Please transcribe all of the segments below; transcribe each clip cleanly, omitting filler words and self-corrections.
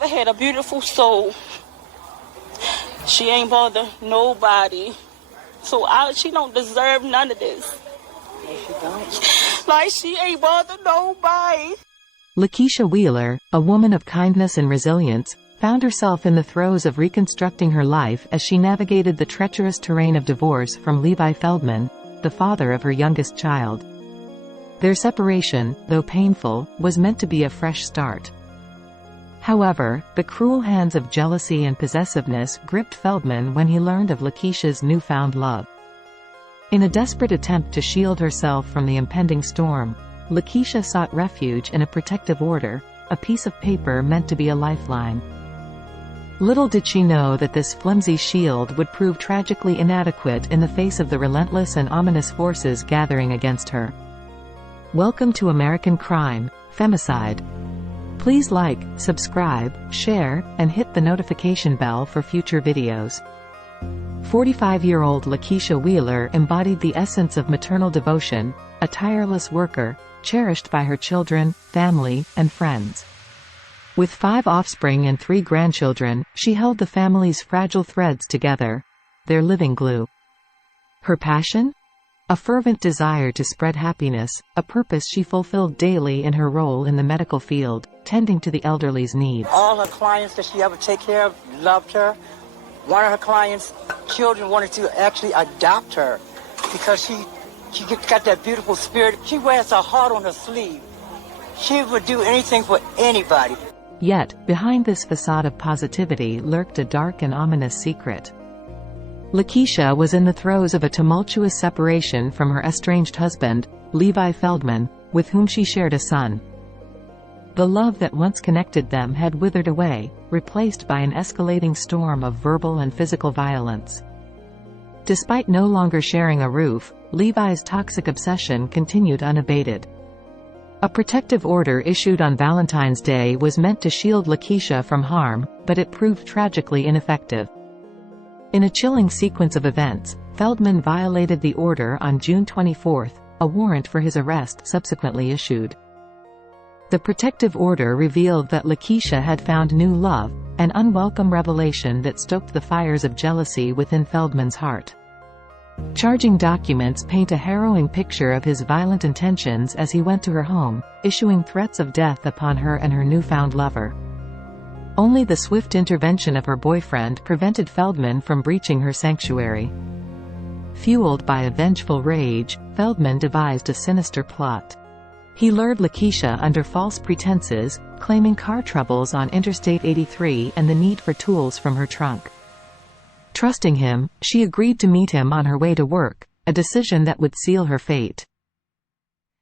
father had a beautiful soul. She ain't bother nobody. So she don't deserve none of this. No, she don't. Like, she ain't bother nobody. Lakisha Wheeler, a woman of kindness and resilience, found herself in the throes of reconstructing her life as she navigated the treacherous terrain of divorce from Levi Feldman, the father of her youngest child. Their separation, though painful, was meant to be a fresh start. However, the cruel hands of jealousy and possessiveness gripped Feldman when he learned of Lakisha's newfound love. In a desperate attempt to shield herself from the impending storm, Lakisha sought refuge in a protective order, a piece of paper meant to be a lifeline. Little did she know that this flimsy shield would prove tragically inadequate in the face of the relentless and ominous forces gathering against her. Welcome to American crime, femicide. Please like, subscribe, share, and hit the notification bell for future videos. 45-year-old Lakisha Wheeler embodied the essence of maternal devotion, a tireless worker, cherished by her children, family, and friends. With 5 offspring and 3 grandchildren, she held the family's fragile threads together, their living glue. Her passion? A fervent desire to spread happiness, a purpose she fulfilled daily in her role in the medical field, tending to the elderly's needs. All her clients that she ever take care of loved her. One of her clients' children wanted to actually adopt her because she got that beautiful spirit. She wears her heart on her sleeve. She would do anything for anybody. Yet, behind this facade of positivity lurked a dark and ominous secret. Lakisha was in the throes of a tumultuous separation from her estranged husband, Levi Feldman, with whom she shared a son. The love that once connected them had withered away, replaced by an escalating storm of verbal and physical violence. Despite no longer sharing a roof, Levi's toxic obsession continued unabated. A protective order issued on Valentine's Day was meant to shield Lakisha from harm, but it proved tragically ineffective. In a chilling sequence of events, Feldman violated the order on June 24, a warrant for his arrest subsequently issued. The protective order revealed that Lakisha had found new love, an unwelcome revelation that stoked the fires of jealousy within Feldman's heart. Charging documents paint a harrowing picture of his violent intentions as he went to her home, issuing threats of death upon her and her newfound lover. Only the swift intervention of her boyfriend prevented Feldman from breaching her sanctuary. Fueled by a vengeful rage, Feldman devised a sinister plot. He lured Lakisha under false pretenses, claiming car troubles on Interstate 83 and the need for tools from her trunk. Trusting him, she agreed to meet him on her way to work, a decision that would seal her fate.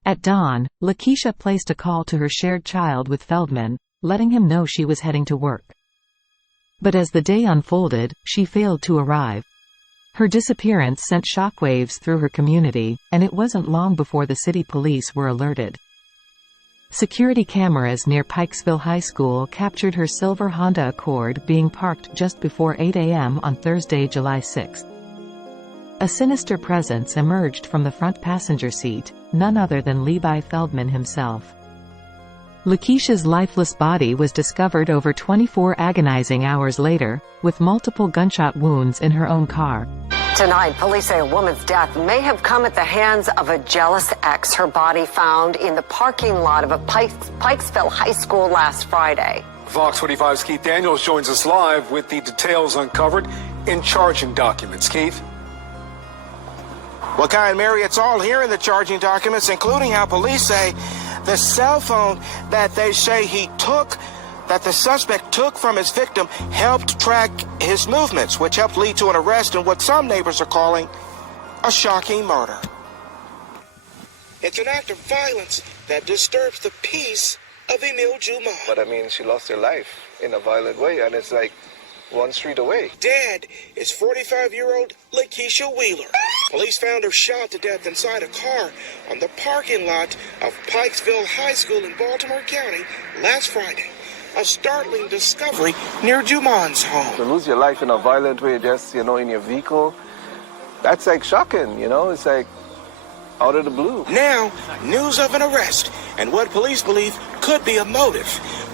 At dawn, Lakisha placed a call to her shared child with Feldman, letting him know she was heading to work. But as the day unfolded, she failed to arrive. Her disappearance sent shockwaves through her community, and it wasn't long before the city police were alerted. Security cameras near Pikesville High School captured her silver Honda Accord being parked just before 8 a.m. on Thursday, July 6. A sinister presence emerged from the front passenger seat, none other than Levi Feldman himself. Lakisha's lifeless body was discovered over 24 agonizing hours later, with multiple gunshot wounds in her own car. Tonight, police say a woman's death may have come at the hands of a jealous ex. Her body found in the parking lot of a Pikesville High School last Friday. Fox 45's Keith Daniels joins us live with the details uncovered in charging documents. Keith? Well, Kai and Mary, it's all here in the charging documents, including how police say the cell phone that they say that the suspect took from his victim helped track his movements, which helped lead to an arrest in what some neighbors are calling a shocking murder. It's an act of violence that disturbs the peace of Emile Juma. But I mean, she lost her life in a violent way, and it's like one street away. Dead is 45-year-old Lakisha Wheeler. Police found her shot to death inside a car on the parking lot of Pikesville High School in Baltimore County last Friday. A startling discovery near Juman's home. To lose your life in a violent way, just, in your vehicle, that's like shocking, it's like out of the blue. Now, news of an arrest and what police believe could be a motive.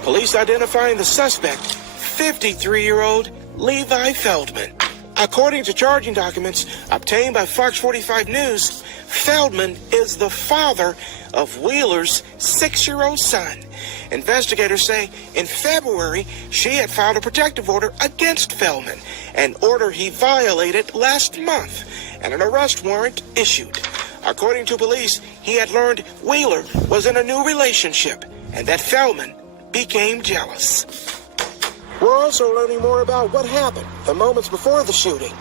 police identifying the suspect, 53-year-old Levi Feldman. According to charging documents obtained by Fox 45 News, Feldman is the father of Wheeler's 6-year-old son. Investigators say in February, she had filed a protective order against Feldman, an order he violated last month, and an arrest warrant issued. According to police, he had learned Wheeler was in a new relationship and that Feldman became jealous. We're also learning more about what happened the moments before the shooting.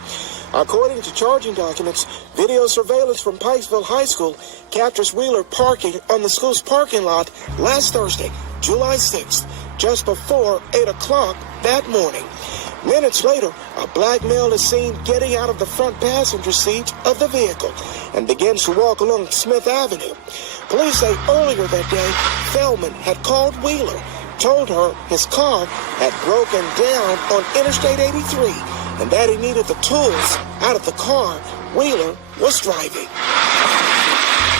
According to charging documents, video surveillance from Pikesville High School captures Wheeler parking on the school's parking lot last Thursday, July 6th, just before 8 o'clock that morning. Minutes later, a black male is seen getting out of the front passenger seat of the vehicle and begins to walk along Smith Avenue. Police say earlier that day, Feldman had called Wheeler, told her his car had broken down on Interstate 83 and that he needed the tools out of the car Wheeler was driving.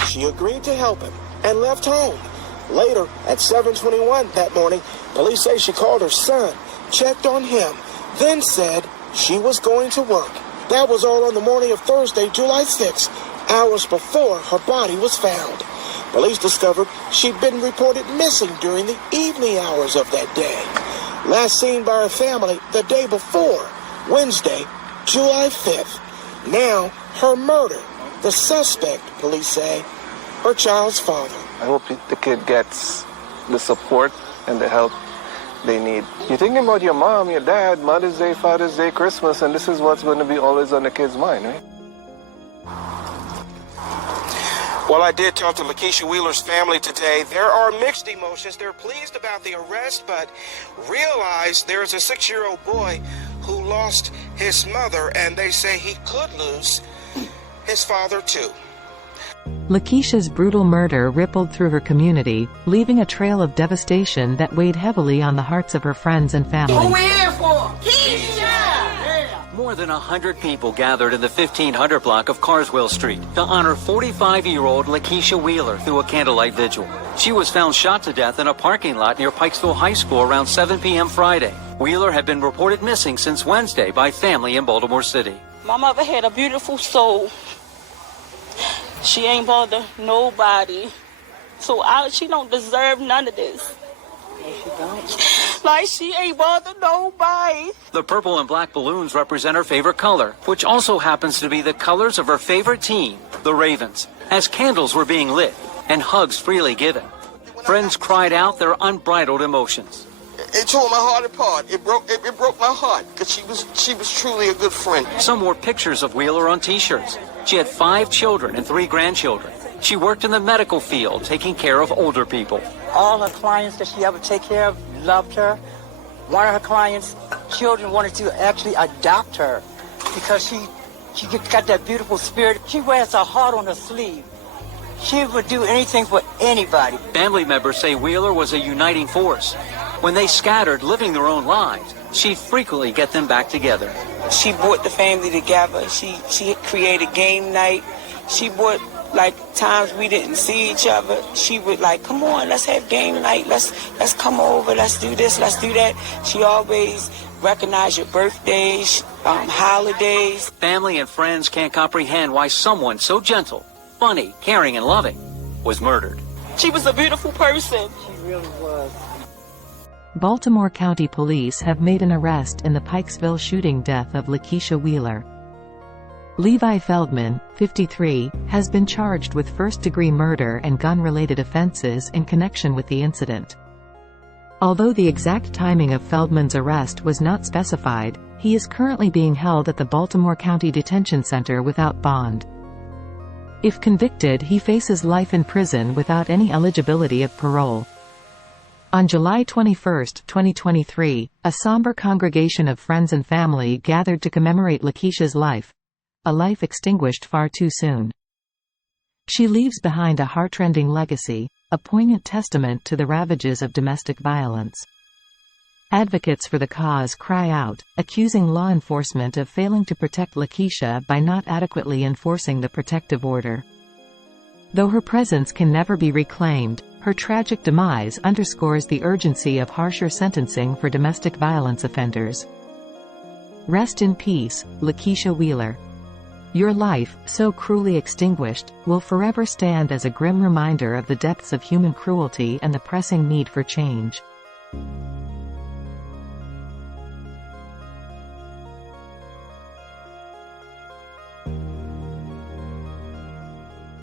She agreed to help him and left home. Later, at 7:21 that morning, police say she called her son, checked on him, then said she was going to work. That was all on the morning of Thursday, July 6th, hours before her body was found. Police discovered she'd been reported missing during the evening hours of that day. Last seen by her family the day before, Wednesday, July 5th. Now, her murder. The suspect, police say, her child's father. I hope the kid gets the support and the help they need. You're thinking about your mom, your dad, Mother's Day, Father's Day, Christmas, and this is what's going to be always on the kid's mind, right? Well, I did talk to Lakisha Wheeler's family today. There are mixed emotions. They're pleased about the arrest, but realize there's a 6-year-old boy who lost his mother, and they say he could lose his father, too. Lakisha's brutal murder rippled through her community, leaving a trail of devastation that weighed heavily on the hearts of her friends and family. Who we here for? More than 100 people gathered in the 1500 block of Carswell Street to honor 45-year-old Lakisha Wheeler through a candlelight vigil. She was found shot to death in a parking lot near Pikesville High School around 7 p.m. Friday. Wheeler had been reported missing since Wednesday by family in Baltimore City. My mother had a beautiful soul. She ain't bother nobody. So she don't deserve none of this. She don't. Like, she ain't bother nobody. The purple and black balloons represent her favorite color, which also happens to be the colors of her favorite team, the Ravens, as candles were being lit and hugs freely given. Friends cried out their unbridled emotions. It tore my heart apart. It broke my heart because she was truly a good friend. Some wore pictures of Wheeler on T-shirts. She had 5 children and 3 grandchildren. She worked in the medical field, taking care of older people. All her clients that she ever take care of loved her. One of her clients' children wanted to actually adopt her because she got that beautiful spirit. She wears her heart on her sleeve. She would do anything for anybody. Family members say Wheeler was a uniting force. When they scattered, living their own lives, she'd frequently get them back together. She brought the family together. She created game night. She brought, like, times we didn't see each other. She would, like, come on, let's have game night. Let's come over. Let's do this. Let's do that. She always recognized your birthdays, holidays. Family and friends can't comprehend why someone so gentle, funny, caring, and loving was murdered. She was a beautiful person. She really was. Baltimore County Police have made an arrest in the Pikesville shooting death of Lakisha Wheeler. Levi Feldman, 53, has been charged with first-degree murder and gun-related offenses in connection with the incident. Although the exact timing of Feldman's arrest was not specified, he is currently being held at the Baltimore County Detention Center without bond. If convicted, he faces life in prison without any eligibility of parole. On July 21, 2023, a somber congregation of friends and family gathered to commemorate Lakisha's life, a life extinguished far too soon. She leaves behind a heartrending legacy, a poignant testament to the ravages of domestic violence. Advocates for the cause cry out, accusing law enforcement of failing to protect Lakisha by not adequately enforcing the protective order. Though her presence can never be reclaimed, Her tragic demise underscores the urgency of harsher sentencing for domestic violence offenders. Rest in peace, Lakisha Wheeler. Your life, so cruelly extinguished, will forever stand as a grim reminder of the depths of human cruelty and the pressing need for change.